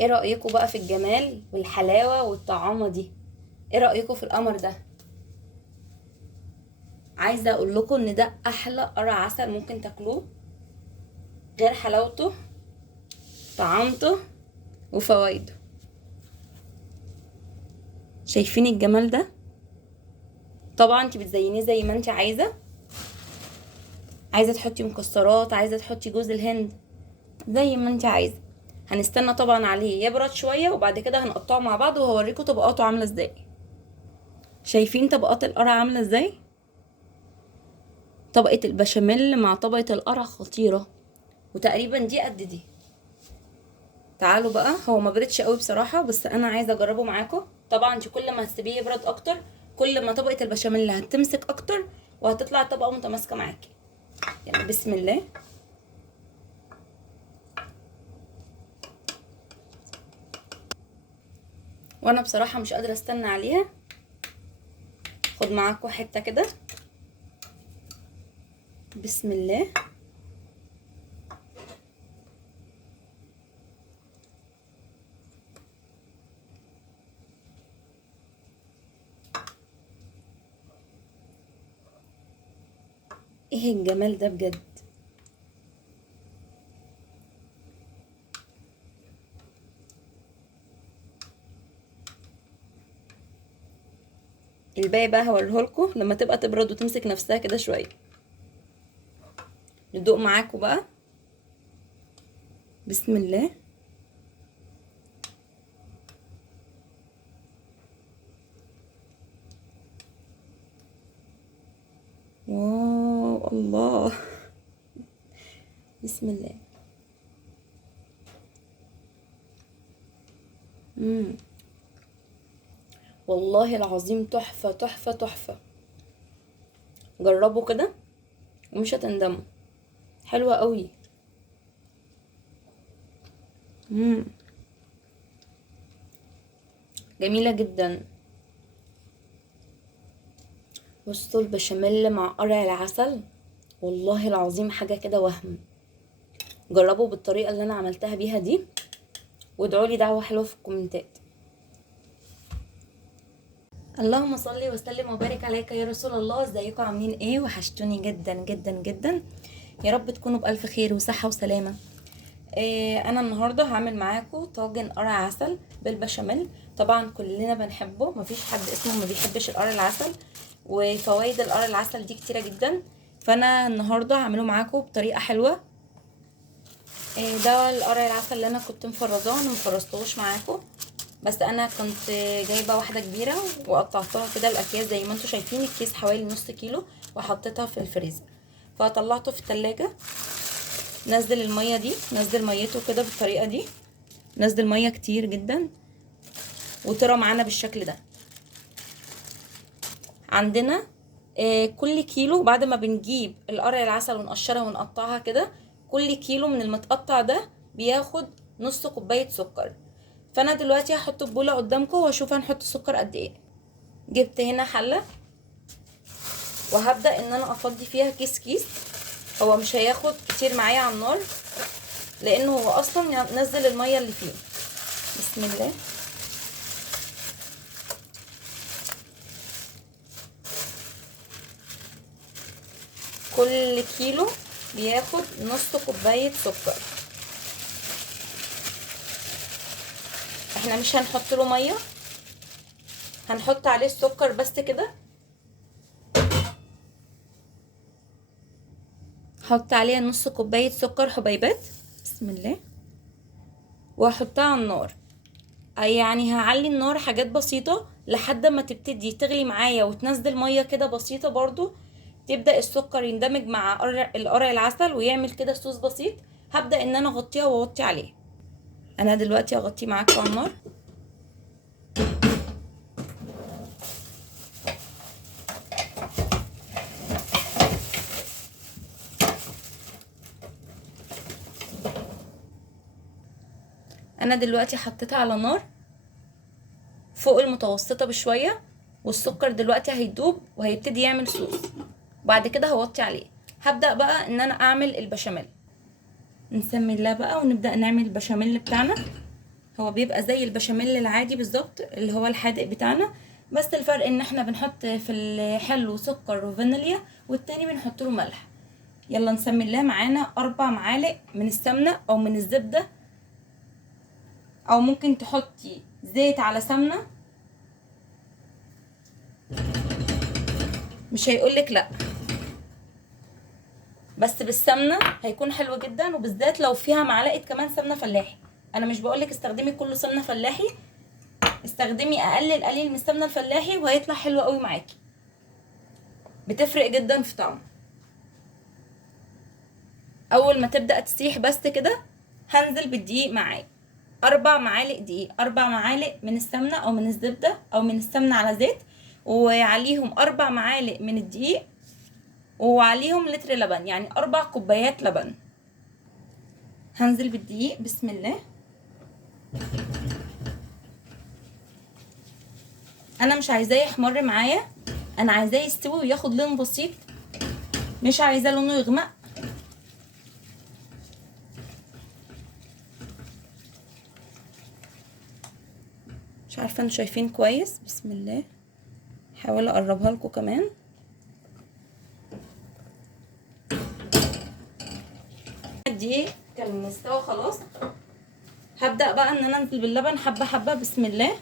ايه رأيكم بقى في الجمال والحلاوة والطعامة دي؟ ايه رأيكم في القمر ده؟ عايزة اقول لكم ان ده احلى قرع عسل ممكن تاكلوه، غير حلاوته، طعامته وفوائده. شايفين الجمال ده؟ طبعا انت بتزينيه زي ما انت عايزة تحطي مكسرات، عايزة تحطي جوز الهند، زي ما انت عايزة. هنستنى طبعا عليه يبرد شوية وبعد كده هنقطعه مع بعض وهوريكم طبقاته عاملة ازاي. شايفين طبقات القرع عاملة ازاي؟ طبقة البشاميل مع طبقة القرع خطيرة، وتقريبا دي قد دي. تعالوا بقى، هو ما بردش قوي بصراحة بس انا عايزة اجربه معاكم. طبعا انت كل ما هتسيبيه يبرد اكتر كل ما طبقة البشاميل هتمسك اكتر وهتطلع الطبقة متماسكة معاكي. يعني بسم الله. وانا بصراحة مش قادرة استنى عليها. خد معاكم حتة كده. بسم الله. ايه الجمال ده بجد. الباقي بقى هوريهولكوا لما تبقى تبرد وتمسك نفسها كده شويه. ندوق معاكم بقى. بسم الله. واو الله. بسم الله. مم. والله العظيم تحفه تحفه تحفه. جربوا كده ومش هتندموا. حلوه قوي. مم. جميله جدا. بصوا البشاميل مع قرع العسل، والله العظيم حاجه كده وهم. جربوا بالطريقه اللي انا عملتها بيها دي وادعوا لي دعوه حلوه في الكومنتات. اللهم صل وسلم وبارك عليك يا رسول الله. ازيكم عاملين ايه؟ وحشتوني جدا جدا جدا. يا رب تكونوا بألف خير وصحة وسلامة. انا النهارده هعمل معاكم طاجن قرع عسل بالبشاميل. طبعا كلنا بنحبه، مفيش حد اسمه ما بيحبش القرع العسل، وفوائد القرع العسل دي كتيره جدا. فانا النهارده هعمله معاكم بطريقه حلوه. ده القرع العسل اللي انا كنت مفرزاه، انا مفرزتهوش معاكم، بس انا كنت جايبه واحده كبيره وقطعتها كده الاكياس زي ما انتم شايفين، الكيس حوالي نص كيلو، وحطيتها في الفريزر. فطلعته في التلاجة. نزل الميه دي، نزل ميته كده بالطريقه دي، نزل ميه كتير جدا وطرى معانا بالشكل ده. عندنا كل كيلو بعد ما بنجيب القرع العسل ونقشرها ونقطعها كده، كل كيلو من المتقطع ده بياخد نص كوبايه سكر. فانا دلوقتي هحط بوله قدامكم واشوف هنحط سكر قد ايه. جبت هنا حله وهبدا ان انا افضي فيها كيس كيس. هو مش هياخد كتير معايا على النار لانه هو اصلا نزل الميه اللي فيه. بسم الله. كل كيلو بياخد نص كوبايه سكر. احنا مش هنحط له ميه، هنحط عليه السكر بس كده. حط عليها نص كوبايه سكر حبيبات. بسم الله. واحطها على النار. يعني هعلي النار حاجات بسيطة لحد ما تبتدي تغلي معايا وتنزل مية كده بسيطة برضو، تبدأ السكر يندمج مع القرع العسل ويعمل كده صوص بسيط. هبدأ ان انا اغطيها واغطي عليه. انا دلوقتي اغطيه معاكم على النار. انا دلوقتي حطيتها على نار فوق المتوسطة بشوية، والسكر دلوقتي هيدوب وهيبتدي يعمل صوص. بعد كده هوطي عليه. هبدأ بقى ان انا اعمل البشاميل. نسمي الله بقى ونبدأ نعمل البشاميل بتاعنا. هو بيبقى زي البشاميل العادي بالظبط اللي هو الحادق بتاعنا، بس الفرق ان احنا بنحط في الحلو سكر وفانيليا والتاني بنحط له ملح. يلا نسمي الله. معانا 4 معالق من السمنه او من الزبده، او ممكن تحطي زيت على سمنه، مش هيقولك لا، بس بالسمنه هيكون حلو جدا، وبالذات لو فيها معلقه كمان سمنه فلاحي. انا مش بقولك استخدمي كله سمنه فلاحي، استخدمي اقل قليل من السمنه الفلاحي وهيطلع حلو قوي معاكي، بتفرق جدا في طعمه. اول ما تبدا تسيح بس كده هنزل بالدقيق معايا. 4 معالق دقيق، 4 معالق من السمنه او من الزبده او من السمنه على زيت، وعليهم 4 معالق من الدقيق، وعليهم لتر لبن، يعني 4 كوبايات لبن. هنزل بالدقيق بسم الله. انا مش عايزاه يحمر معايا، انا عايزاه يستوي وياخد لون بسيط، مش عايزاه لونه يغمق. مش عارفه انتوا شايفين كويس؟ بسم الله. هحاول اقربها لكم كمان. دي كان مستوى خلاص. هبدا بقى ان انا انزل باللبن حبه حبه. بسم الله.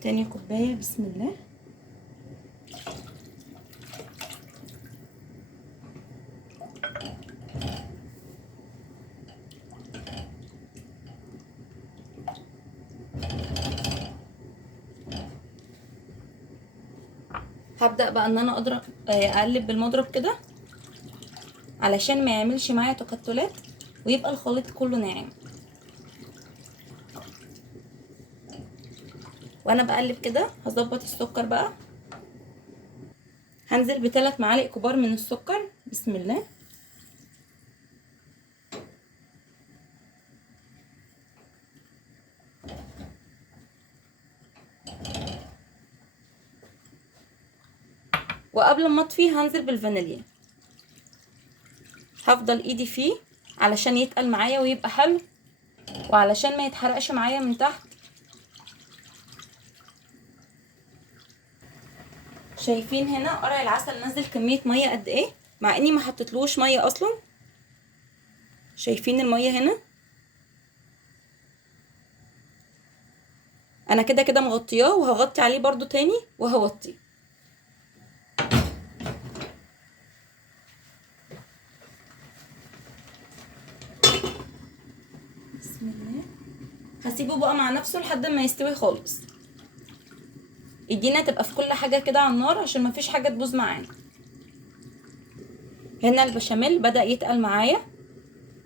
تاني كوبايه. بسم الله. هبدا بقى ان انا اضرب اقلب بالمضرب كده علشان ما يعملش معايا تكتلات ويبقى الخليط كله ناعم. وانا بقلب كده هظبط السكر بقى. هنزل ب3 معالق كبار من السكر. بسم الله. وقبل ما اطفي هنزل بالفانيليا، هفضل ايدي فيه علشان يتقل معايا ويبقى حلو، وعلشان ما يتحرقش معايا من تحت. شايفين هنا قرع العسل نزل كمية مية قد ايه، مع اني ما حطيتلوش مية اصلا. شايفين المية هنا؟ انا كده كده مغطياه وهغطي عليه برضو تاني وهوطي. بسم الله. هسيبه بقى مع نفسه لحد ما يستوي خالص. ايدينا تبقى في كل حاجة كده على النار عشان ما فيش حاجة تبوظ معانا. هنا البشاميل بدأ يتقل معايا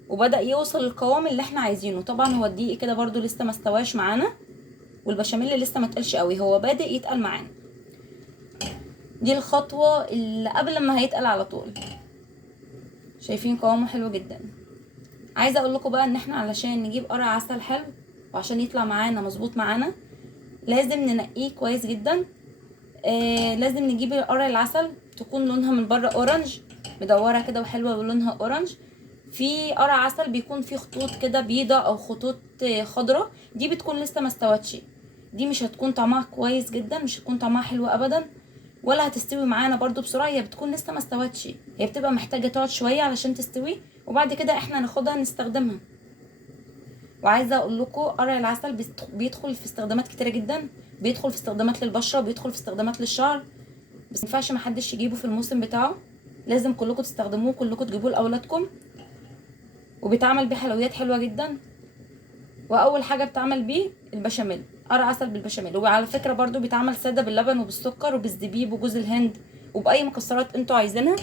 وبدأ يوصل للقوام اللي احنا عايزينه. طبعا هو الدقيق كده برضو لسه ما استواش معانا، والبشاميل لسه ما تقلش قوي، هو بادئ يتقل معانا. دي الخطوة اللي قبل ما هيتقل على طول. شايفين قوامه حلو جدا. عايزة اقول لكم بقى ان احنا علشان نجيب قرع عسل حلو وعشان يطلع معانا مظبوط معانا لازم ننقيه كويس جدا. لازم نجيب قرع العسل تكون لونها من بره اورنج مدوره كده وحلوه ولونها اورنج. في قرع عسل بيكون فيه خطوط كده بيضه او خطوط خضراء، دي بتكون لسه ما استوتش، دي مش هتكون طعمها كويس جدا، مش هتكون طعمها حلو ابدا، ولا هتستوي معانا برضو بسرعه. هي بتكون لسه ما استوتش، هي بتبقى محتاجه تقعد شويه علشان تستوي، وبعد كده احنا ناخدها نستخدمها. وعايزه اقول لكم قرع العسل بيدخل في استخدامات كتيره جدا، بيدخل في استخدامات للبشره وبيدخل في استخدامات للشعر، بس مينفعش محدش يجيبه في الموسم بتاعه، لازم كلكم تستخدموه، كلكم تجيبوه لاولادكم. وبيتعمل بيه حلويات حلوه جدا. واول حاجه بتعمل بيه البشاميل، قرع عسل بالبشاميل. وعلى فكره برضو بيتعمل ساده باللبن وبالسكر وبالزبيب وجوز الهند وباي مكسرات انتوا عايزينها.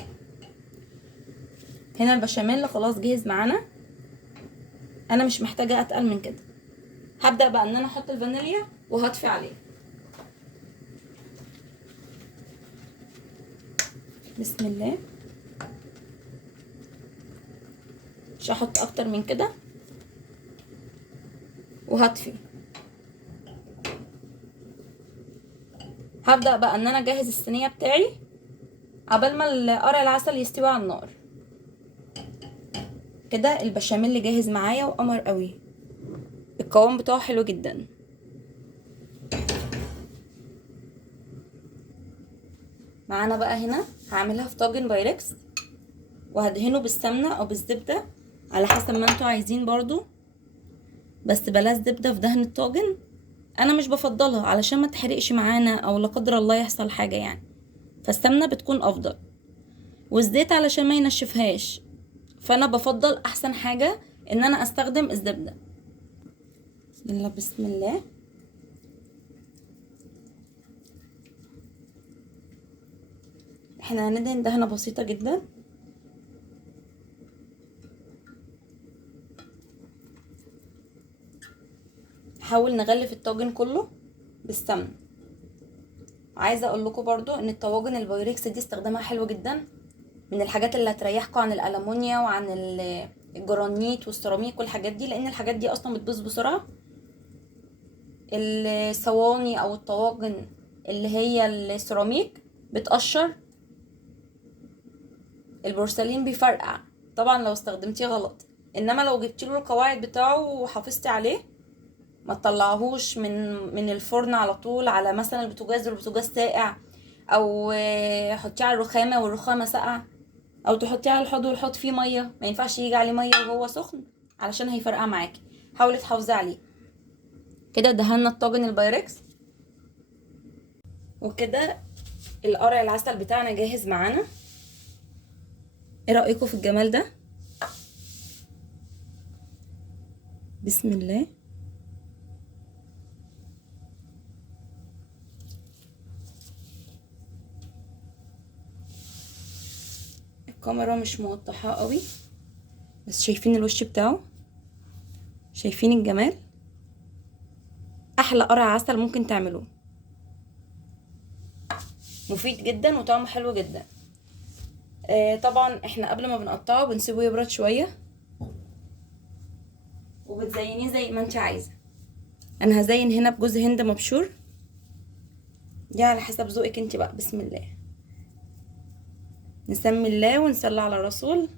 هنا البشاميل خلاص جهز معانا، انا مش محتاجه اتقل من كده. هبدا بقى ان انا احط الفانيليا وهطفي عليه. بسم الله. مش هحط اكتر من كده وهطفي. هبدأ بقى ان انا اجهز الصينية بتاعي عبال ما قرع العسل يستوي على النار. كده البشاميل جاهز معايا وقمر قوي، القوام بتاعه حلو جدا. معانا بقى هنا هعملها في طاجن بايركس، وهدهنه بالسمنة او بالزبدة على حسب ما انتوا عايزين برضو، بس بلاش زبدة في دهن الطاجن، انا مش بفضلها علشان ما تحرقش معانا او لا قدر الله يحصل حاجة يعني، فالسمنة بتكون افضل، والزيت علشان ما ينشفهاش، فانا بفضل احسن حاجة ان انا استخدم الزبدة. يلا بسم الله. احنا هندهن دهنة بسيطة جدا. حاول نغلف الطاجن كله بالسمنة. عايزة اقول لكم برضو ان الطواجن البايركس دي استخدامها حلو جدا، من الحاجات اللي هتريحكم عن الألمونيا وعن الجرانيت والسيراميك والحاجات دي، لان الحاجات دي اصلا بتبوظ بسرعة. الصواني او الطواجن اللي هي السيراميك بتقشر، البورسلين بيفرقع طبعا لو استخدمتيه غلط، انما لو جبتيله القواعد بتاعه وحافظتي عليه، ما تطلعهوش من الفرن على طول على مثلا البوتاجاز والبوتاجاز ساقع، او حطيه على الرخامه والرخامه ساقعه، او تحطيه على الحوض والحوض فيه ميه، ما ينفعش يجي عليه ميه وهو سخن علشان هيفرقع معاكي. حاولي تحافظي عليه. كده دهنا الطاجن البايركس، وكده القرع العسل بتاعنا جاهز معانا. ايه رايكم في الجمال ده؟ بسم الله. الكاميرا مش موضحاه قوي، بس شايفين الوش بتاعه؟ شايفين الجمال؟ احلى قرع عسل ممكن تعملوه، مفيد جدا وطعمه حلو جدا. طبعا احنا قبل ما بنقطعه بنسيبه يبرد شويه، وبتزينيه زي ما انت عايزه. انا هزين هنا بجوز هند مبشور، دي على حسب ذوقك انت بقى. بسم الله، نسمي الله ونصلي على الرسول.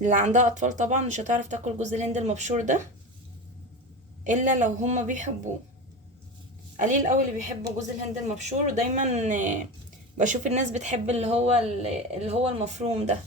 اللي عندها اطفال طبعا مش هتعرف تاكل جوز الهند المبشور ده الا لو هما بيحبوه، قليل قوي اللي بيحبوا جوز الهند المبشور. ودايما بشوف الناس بتحب اللي هو المفروم ده،